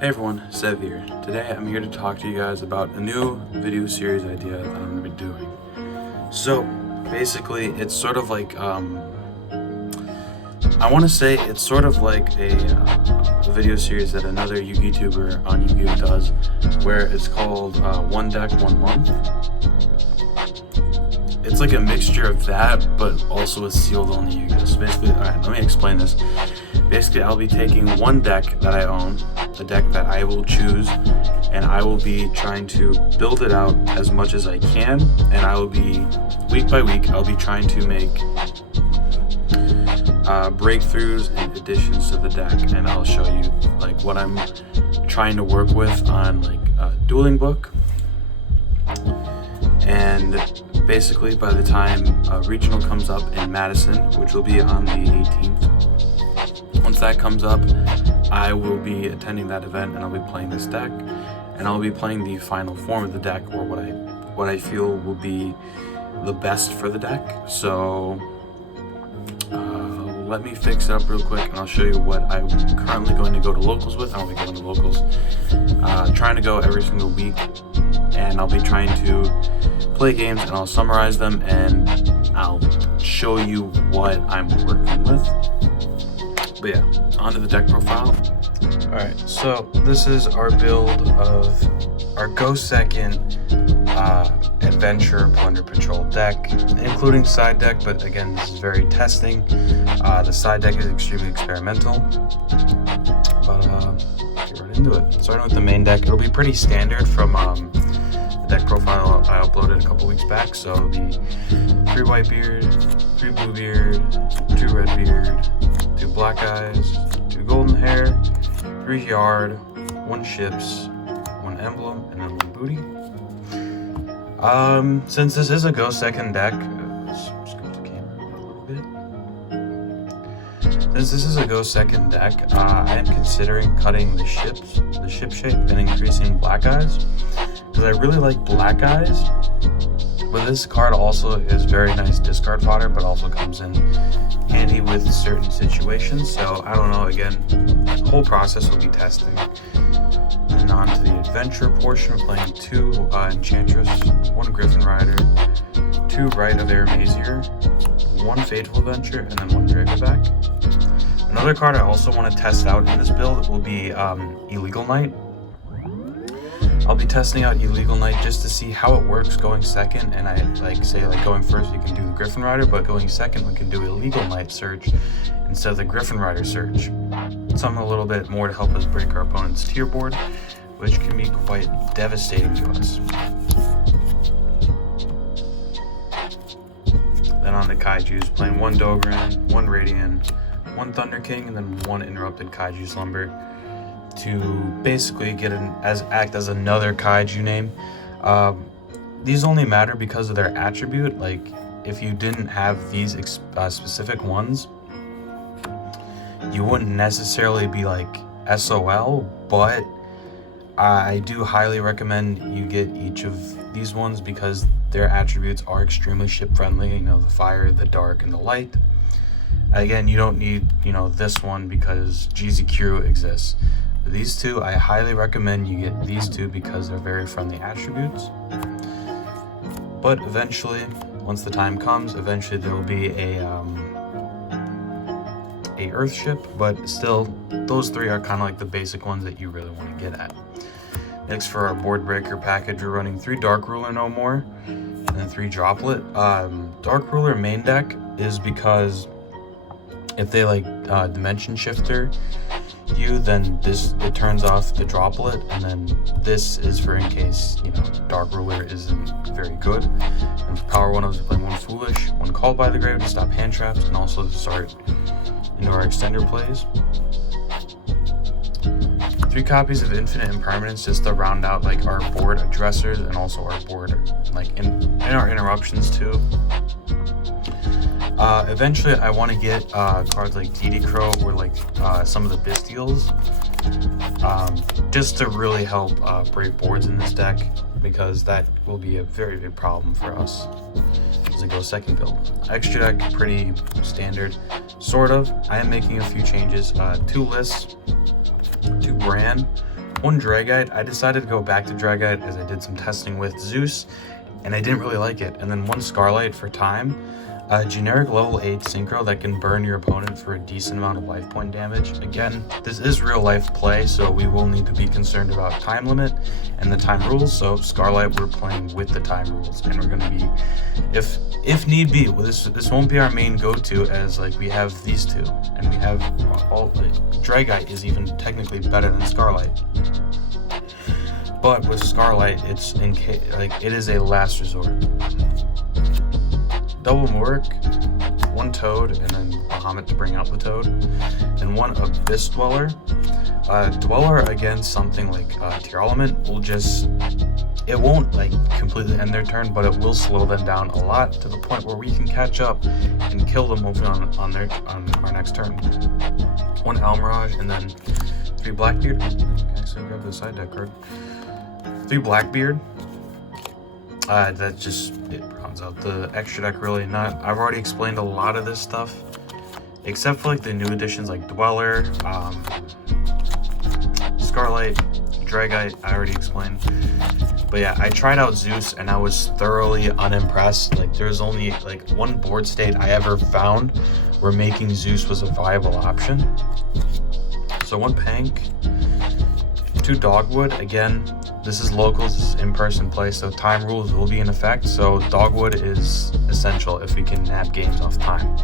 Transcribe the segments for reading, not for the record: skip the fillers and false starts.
Hey everyone, Sev here. Today I'm here to talk to you guys about a new video series idea that I'm going to be doing. So basically it's sort of like, I want to say it's sort of like a video series that another YouTuber on YouTube does, where it's called One Deck, 1 Month. It's like a mixture of that, but also a sealed only Yu-Gi-Oh! So basically, alright, let me explain this. Basically, I'll be taking one deck that I own, the deck that I will choose, and I will be trying to build it out as much as I can, and I will be, week by week, I'll be trying to make breakthroughs and additions to the deck, and I'll show you like what I'm trying to work with on like Dueling Book. And basically by the time regional comes up in Madison, which will be on the 18th, once that comes up, I will be attending that event and I'll be playing this deck, and I'll be playing the final form of the deck, or what I feel will be the best for the deck. So let me fix it up real quick and I'll show you what I'm currently going to go to locals with. I'll be going to locals, trying to go every single week, and I'll be trying to play games and I'll summarize them and I'll show you what I'm working with. But yeah, onto the deck profile. Alright, so this is our build of our Go Second Adventure Plunder Patrol deck, including side deck, but again, this is very testing. The side deck is extremely experimental, but get right into it. Starting with the main deck, it'll be pretty standard from the deck profile I uploaded a couple weeks back. So it'll be 3 Whitebeard, 3 Bluebeard, 2 Redbeard, 2 Black Eyes, 2 Golden Hair, 3 Yard, 1 Ships, 1 Emblem, and then 1 Booty. Since this is a Go Second deck, scoot the camera a little bit. Since this is a Go Second deck, I am considering cutting the ship shape and increasing Black Eyes, because I really like Black Eyes. But this card also is very nice discard fodder, but also comes in handy with certain situations. So I don't know, again, the whole process will be testing. And on to the adventure portion, we're playing 2 Enchantress, 1 Griffin Rider, 2 Rite of Air Mazier, 1 Fateful Adventure, and then 1 Dracoback. Another card I also want to test out in this build will be Illegal Knight. I'll be testing out Illegal Knight just to see how it works going second, and I say going first we can do the Griffin Rider, but going second we can do Illegal Knight search instead of the Griffin Rider search. Something a little bit more to help us break our opponent's tier board, which can be quite devastating to us. Then on the Kaijus, playing 1 Dogran, 1 Radiant, 1 Thunder King, and then 1 Interrupted Kaiju Slumber, to basically act as another kaiju name. These only matter because of their attribute. Like, if you didn't have these specific ones, you wouldn't necessarily be like SOL, but I do highly recommend you get each of these ones because their attributes are extremely ship friendly. You know, the fire, the dark, and the light. Again, you don't need, this one because GZQ exists. These 2, I highly recommend you get these 2 because they're very friendly attributes. But eventually, once the time comes, eventually there will be a Earth ship, but still, those 3 are kind of like the basic ones that you really want to get at. Next, for our board breaker package, we're running 3 Dark Ruler No More, and then 3 Droplet. Dark Ruler main deck is because if they Dimension Shifter you, then it turns off the Droplet, and then this is for in case Dark Ruler isn't very good. And for power 1, I was playing 1 Foolish, 1 Called by the Grave to stop hand traps, and also to start into our extender plays. 3 copies of Infinite Impermanence just to round out our board addressers and also our board in our interruptions too. Eventually, I want to get cards like DD Crow or some of the Bystials, just to really help break boards in this deck, because that will be a very big problem for us as a Go Second build. Extra deck, pretty standard, sort of. I am making a few changes. 2 lists, 2 brand, One Dragite, I decided to go back to Dragite as I did some testing with Zeus, and I didn't really like it. And then one Scarlight for time, a generic level 8 synchro that can burn your opponent for a decent amount of life point damage. Again, this is real life play, so we will need to be concerned about time limit and the time rules. So Scarlight, we're playing with the time rules, and we're going to be, if need be, well, this won't be our main go-to, as like we have these two, and we have all. Dragite is even technically better than Scarlight. But with Scarlight, it's it is a last resort. Double Murik, one Toad, and then Bahamut to bring out the Toad, and one Abyss Dweller. Dweller against something like Tier Element will just, it won't like completely end their turn, but it will slow them down a lot to the point where we can catch up and kill them moving on our next turn. One Almirage, and then 3 Blackbeard. Okay, so grab the side deck card. 3 Blackbeard. That just, it rounds out the extra deck really. I've already explained a lot of this stuff, except for like the new additions like Dweller, Scarlight, Dragite, I already explained. But yeah, I tried out Zeus and I was thoroughly unimpressed. Like there's only like one board state I ever found where making Zeus was a viable option. So 1 Pank, 2 Dogwood. Again, this is locals, this is in-person play, so time rules will be in effect. So Dogwood is essential if we can nab games off time.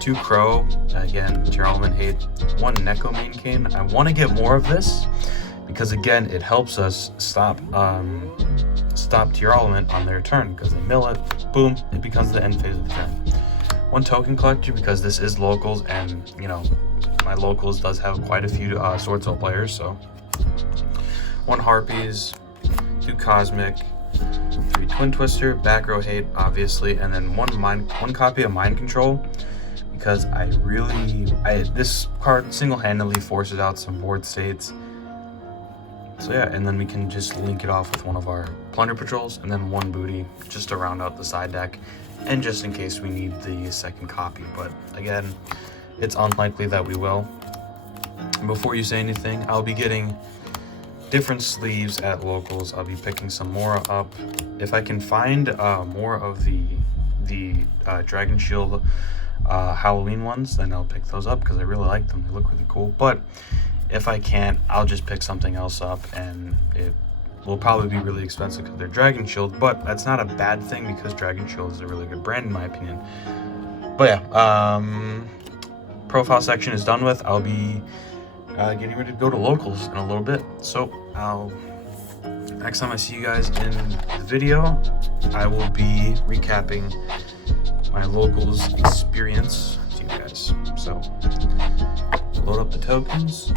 2 Crow, again, Tier Element hate. 1 Neko main cane. I want to get more of this because again, it helps us stop Tier Element on their turn, because they mill it, boom, it becomes the end phase of the turn. 1 Token Collector, because this is locals, and you know, my locals does have quite a few Sword Soul players, so 1 Harpies, 2 Cosmic, 3 Twin Twister, back row hate, obviously, and then one copy of Mind Control, because this card single-handedly forces out some board states. So yeah, and then we can just link it off with one of our Plunder Patrols, and then 1 Booty, just to round out the side deck, and just in case we need the second copy. But again, it's unlikely that we will. And before you say anything, I'll be getting different sleeves at locals. I'll be picking some more up. If I can find more of the Dragon Shield Halloween ones, then I'll pick those up because I really like them. They look really cool. But if I can't, I'll just pick something else up, and it will probably be really expensive because they're Dragon Shield, but that's not a bad thing because Dragon Shield is a really good brand in my opinion. But yeah, profile section is done with. I'll be getting ready to go to locals in a little bit. So next time I see you guys in the video, I will be recapping my locals experience to you guys. So load up the tokens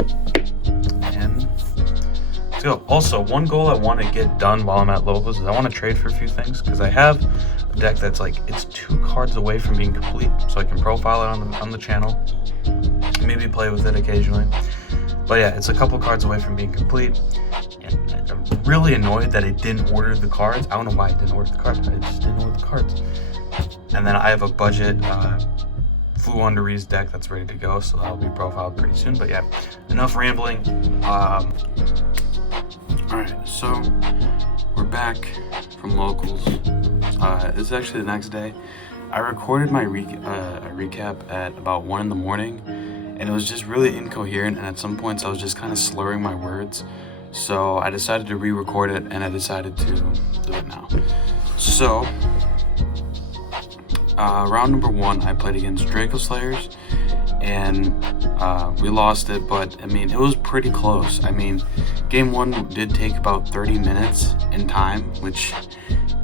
and let's go. Also, one goal I want to get done while I'm at locals is I want to trade for a few things, because I have a deck that's like, it's 2 cards away from being complete, so I can profile it on the channel, maybe play with it occasionally. But yeah, it's a couple cards away from being complete, and I'm really annoyed that it didn't order the cards. I don't know why it didn't order the cards, but it just didn't order the cards. And then I have a budget Flu Underease deck that's ready to go, so that'll be profiled pretty soon. But yeah, enough rambling. Alright, so we're back from locals. This is actually the next day. I recorded my recap at about 1 in the morning, and it was just really incoherent, and at some points I was just kind of slurring my words. So I decided to re-record it, and I decided to do it now. So round number 1, I played against Draco Slayers, and we lost it, but I mean, it was pretty close. I mean, game 1 did take about 30 minutes in time, which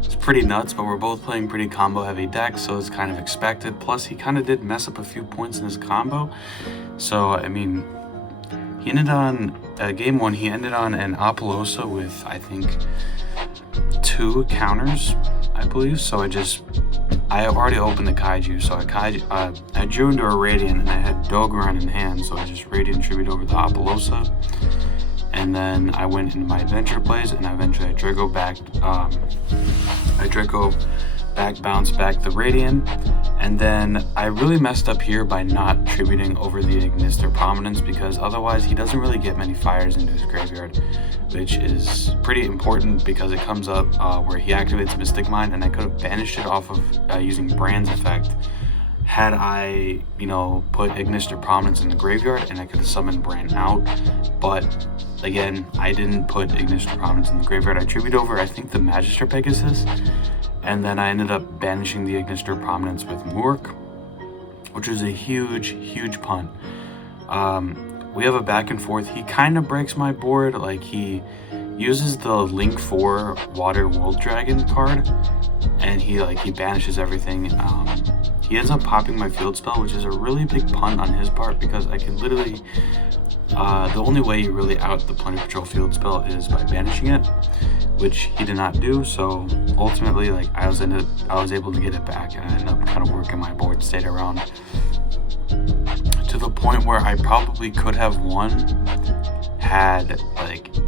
is pretty nuts, but we're both playing pretty combo heavy decks, so it's kind of expected. Plus, he kind of did mess up a few points in his combo. So, I mean, he ended on, game 1, he ended on an Apollosa with, I think, 2 counters, I believe. So I already opened the Kaiju, so I drew into a Radiant, and I had Dogoran in hand, so I just Radiant Tribute over the Apollosa. And then I went into my adventure plays, and eventually I Draco bounce back the Radiant, and then I really messed up here by not tributing over the Ignister Prominence, because otherwise he doesn't really get many fires into his graveyard, which is pretty important because it comes up where he activates Mystic Mind, and I could have banished it off of using Brand's effect had I, put Ignister Prominence in the graveyard, and I could have summoned Brand out. But again, I didn't put Ignister Prominence in the graveyard. I tribute over, I think, the Magister Pegasus, and then I ended up banishing the Ignister Prominence with Moork, which was a huge punt. We have a back and forth. He kind of breaks my board. Like, he uses the Link 4 WRLD Dragon card, and he banishes everything. He ends up popping my field spell, which is a really big punt on his part, because I can literally the only way you really out the Plunder Patrol field spell is by banishing it, which he did not do. So ultimately, I was able to get it back, and I ended up kind of working my board state around to the point where I probably could have won had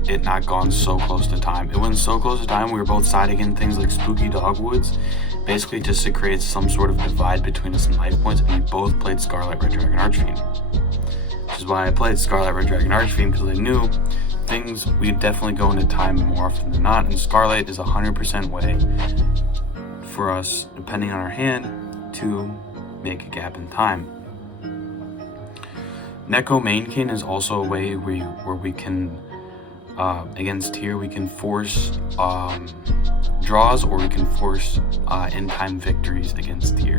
it not gone so close to time. It went so close to time. We were both siding in things like Spooky Dogwoods, basically just to create some sort of divide between us in life points, and we both played Scarlet Red Dragon Archfiend, which is why I played Scarlet Red Dragon Archfiend, because I knew things we'd definitely go into time more often than not, and Scarlet is 100% way for us, depending on our hand, to make a gap in time. Neko Mainkin is also a way where we can, against here, we can force draws, or we can force in-time victories against tier.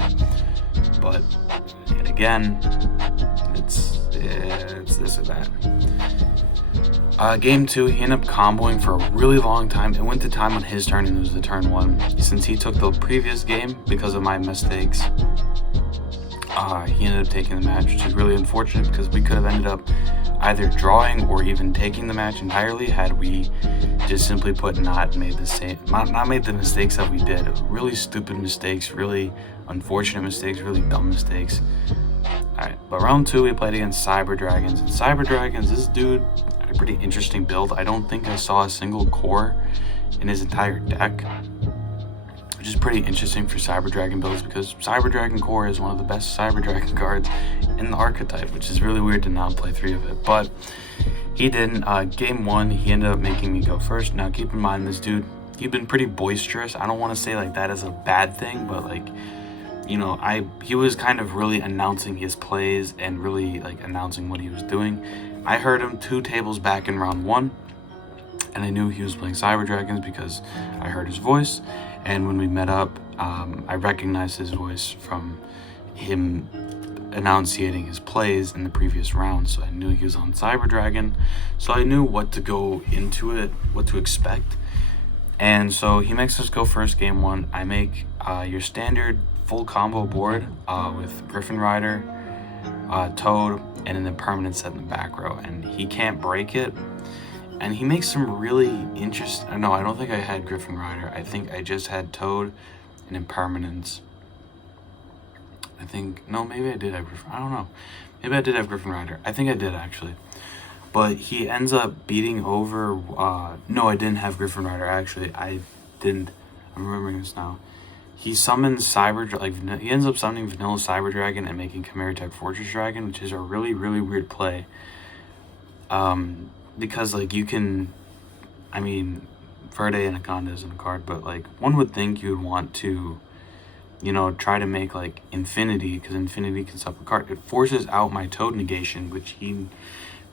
But yet again, it's this or that. Game 2, he ended up comboing for a really long time. It went to time on his turn, and it was the turn 1. Since he took the previous game because of my mistakes, he ended up taking the match, which is really unfortunate, because we could have ended up either drawing or even taking the match entirely had we just simply not made the mistakes that we did. Really stupid mistakes, really unfortunate mistakes, really dumb mistakes. Alright, but round 2 we played against Cyber Dragons, and Cyber Dragons, this dude had a pretty interesting build. I don't think I saw a single core in his entire deck, which is pretty interesting for Cyber Dragon builds, because Cyber Dragon Core is one of the best Cyber Dragon cards in the archetype, which is really weird to not play 3 of it. But he didn't. Game 1, he ended up making me go first. Now keep in mind, this dude, he'd been pretty boisterous. I don't want to say that as a bad thing, but he was kind of really announcing his plays and really announcing what he was doing. I heard him 2 tables back in round 1, and I knew he was playing Cyber Dragons because I heard his voice. And when we met up, I recognized his voice from him enunciating his plays in the previous round. So I knew he was on Cyber Dragon. So I knew what to go into it, what to expect. And so he makes us go first game 1. I make your standard full combo board with Griffin Rider, Toad, and an impermanent set in the back row. And he can't break it. And he makes some really interesting... No, I don't think I had Griffin Rider. I think I just had Toad and Impermanence. No, maybe I did have Griffin... I don't know. Maybe I did have Griffin Rider. I think I did, actually. But he ends up beating over... No, I didn't have Griffin Rider, actually. I didn't. I'm remembering this now. He summons he ends up summoning Vanilla Cyber Dragon and making Chimera Tech Fortress Dragon, which is a really, really weird play. Because you can, Verde Anaconda isn't a card, but one would think you would want to, try to make Infinity, because Infinity can sup a card. It forces out my Toad negation, which he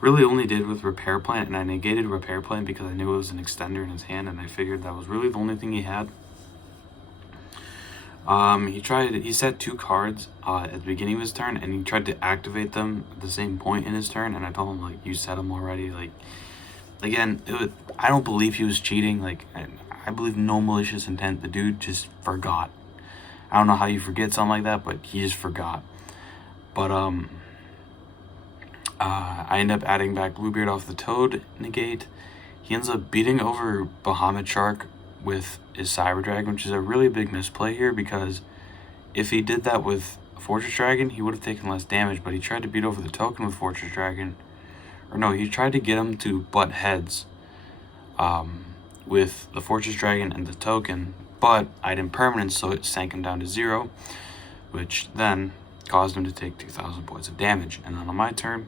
really only did with Repair Plant, and I negated Repair Plant because I knew it was an extender in his hand, and I figured that was really the only thing he had. He set 2 cards at the beginning of his turn, and he tried to activate them at the same point in his turn, and I told him, you set them already. Again, I don't believe he was cheating. I believe no malicious intent. The dude just forgot. I don't know how you forget something like that, but he just forgot. But, I end up adding back Bluebeard off the Toad negate. He ends up beating over Bahamut Shark with his Cyber Dragon, which is a really big misplay here, because if he did that with Fortress Dragon, he would have taken less damage, but he tried to beat over the token with Fortress Dragon. Or no, he tried to get him to butt heads with the Fortress Dragon and the token, but I had impermanence, so it sank him down to 0, which then caused him to take 2,000 points of damage. And then on my turn,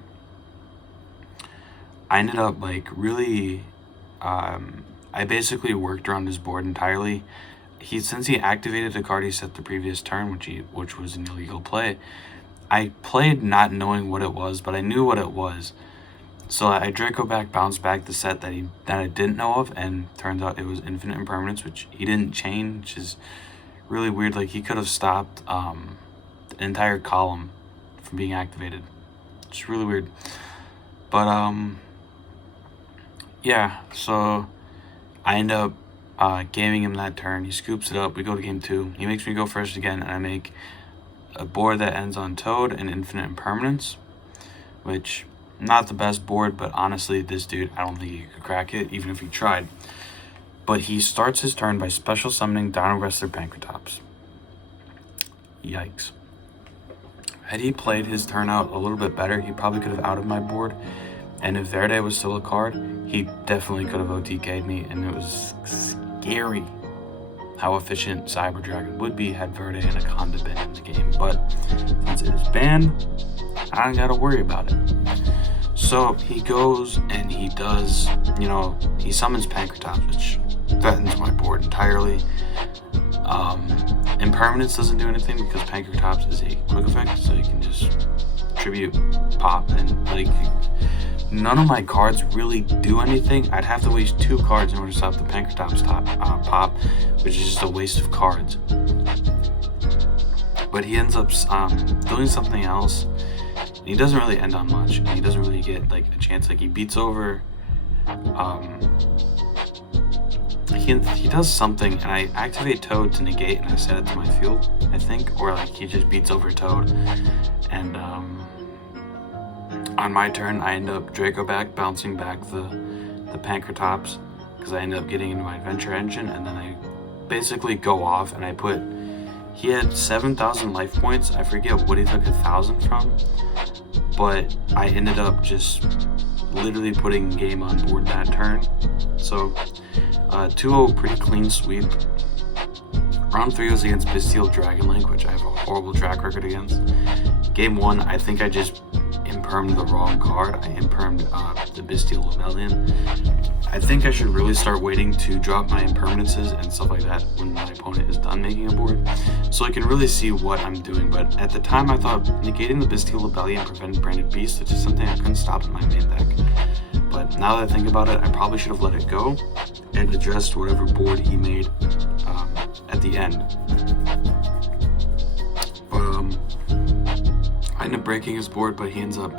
I ended up like really, I basically worked around his board entirely. Since he activated a card he set the previous turn, which was an illegal play, I played not knowing what it was, but I knew what it was. So I Draco back, bounced back the set that I didn't know of, and turns out it was infinite impermanence, which he didn't chain, which is really weird. Like, he could have stopped the entire column from being activated. It's really weird. But yeah, so I end up gaming him that turn. He scoops it up. We go to game 2. He makes me go first again, and I make a board that ends on Toad and infinite impermanence, which, not the best board, but honestly, this dude, I don't think he could crack it, even if he tried. But he starts his turn by special summoning Dino Wrestler Pankratops. Yikes. Had he played his turn out a little bit better, he probably could have outed my board. And if Verde was still a card, he definitely could have OTK'd me, and it was scary how efficient Cyber Dragon would be had Verde and Anaconda been in the game. But since it is banned, I don't gotta worry about it. So he goes and he does, he summons Pankratops, which threatens my board entirely. Impermanence doesn't do anything because Pankratops is a quick effect, so you can just tribute, pop, and like, none of my cards really do anything. I'd have to waste 2 cards in order to stop the Pankratops pop, which is just a waste of cards. But he ends up doing something else. He doesn't really end on much. He doesn't really get like a chance. Like, he beats over. He does something, and I activate Toad to negate, and I set it to my field, I think, or like he just beats over Toad. And on my turn, I end up Draco back, bouncing back the Pankratops, because I end up getting into my adventure engine, and then I basically go off, and I put. He had 7,000 life points. I forget what he took 1,000 from, but I ended up just literally putting game on board that turn. So 2-0, pretty clean sweep. Round 3 was against Bastille Dragon Link, which I have a horrible track record against. Game 1, I think I just impermed the wrong card. I impermed the Bastille Rebellion. I think I should really start waiting to drop my impermanences and stuff like that when my opponent is done making a board, so I can really see what I'm doing. But at the time, I thought negating the Bastille Rebellion prevented Branded Beast, which is something I couldn't stop in my main deck. But now that I think about it, I probably should have let it go and addressed whatever board he made at the end. But I end up breaking his board, but he ends up,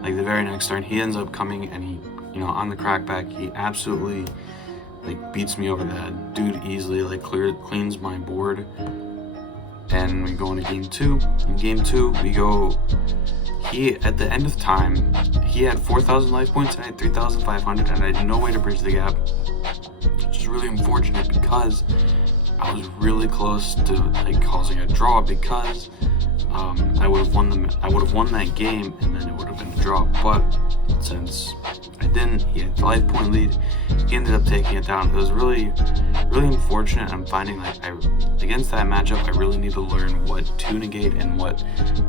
like, the very next turn, he ends up coming and he, on the crackback, he absolutely, like, beats me over the head. Dude easily, like, cleans my board. And we go into game 2. In game 2, we go, at the end of time, he had 4,000 life points and I had 3,500, and I had no way to bridge the gap, which is really unfortunate because I was really close to, like, causing a draw, because I would have won that game, and then it would have been a draw. But since I didn't, he had the life point lead. He ended up taking it down. It was really, really unfortunate. I'm finding like against that matchup, I really need to learn what to negate and what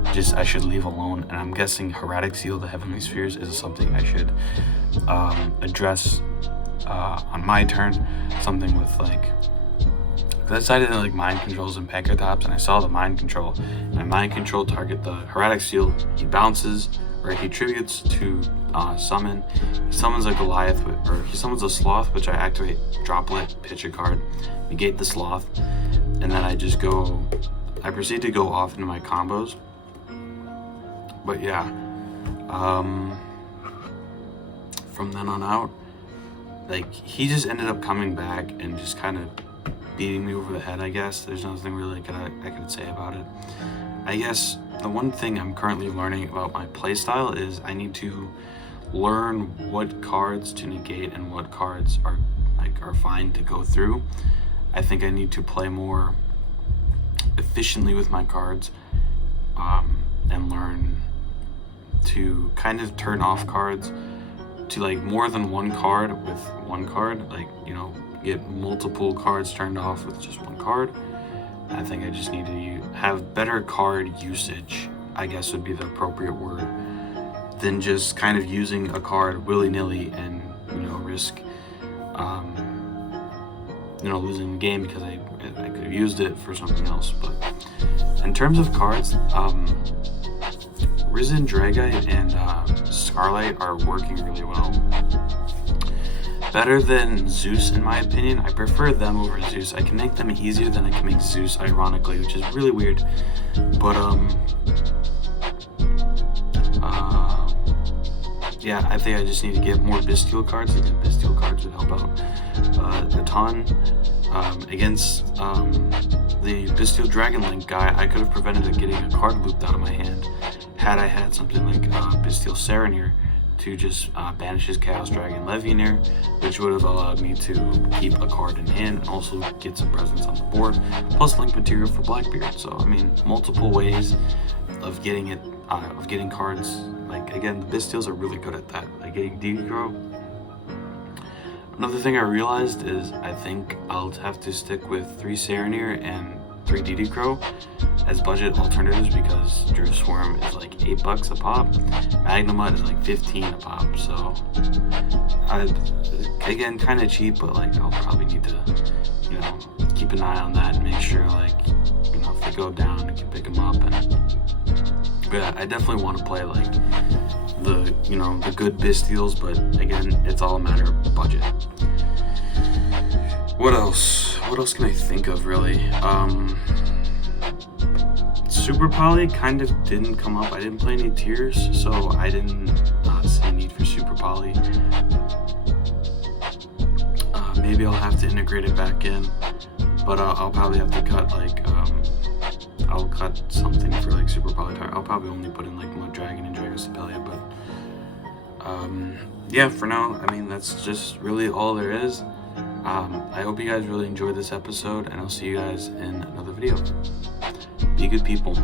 I should leave alone. And I'm guessing Hieratic Seal, the Heavenly Spheres, is something I should address on my turn. Something with like. I decided to like mind controls and Pankratops, and I saw the mind control. And I mind control target the Hieratic Seal. He bounces, or he tributes to summon. He summons a Goliath, or he summons a Sloth, which I activate Droplet, pitch a card, negate the Sloth, and then I proceed to go off into my combos. But yeah, from then on out, like, he just ended up coming back and just kind of beating me over the head, I guess. There's nothing really I could say about it. I guess the one thing I'm currently learning about my playstyle is I need to learn what cards to negate and what cards are fine to go through. I think I need to play more efficiently with my cards, and learn to kind of turn off cards to like more than one card with one card, like, you know, get multiple cards turned off with just one card. I think I just need to have better card usage, I guess would be the appropriate word, than just kind of using a card willy-nilly and, you know, risk you know, losing the game because I could have used it for something else. But in terms of cards, Risen Dragite and Scarlight are working really well. Better than Zeus in my opinion. I prefer them over Zeus. I can make them easier than I can make Zeus, ironically, which is really weird. But yeah, I think I just need to get more Bestial cards. I think Bestial cards would help out a ton. Against the Bestial Dragon Link guy, I could have prevented getting a card looped out of my hand had I had something like Bestial Serenir to just banish his Chaos Dragon Levianeer, which would have allowed me to keep a card in hand and also get some presence on the board, plus link material for Blackbeard. So I mean, multiple ways of getting it, of getting cards. Like again, the Bestials are really good at that, like getting DD-Grow. Another thing I realized is I think I'll have to stick with 3 Serenir and 3 DD-Grow as budget alternatives because Drew Swarm is like $8 a pop, Magnemite is like 15 a pop, so again, kind of cheap, but like I'll probably need to, you know, keep an eye on that and make sure, like, you know, if they go down, I can pick them up. And yeah, I definitely want to play like the, you know, the good Bestials, but again, it's all a matter of budget. What else can I think of, really? Super Poly kind of didn't come up. I didn't play any tiers, so I didn't see a need for Super Poly. Maybe I'll have to integrate it back in, but I'll probably have to cut like I'll cut something for like Super Poly. I'll probably only put in like Mud Dragon and Dragon Stapelia, but yeah, for now, I mean, that's just really all there is. I hope you guys really enjoyed this episode, and I'll see you guys in another video. Be good people.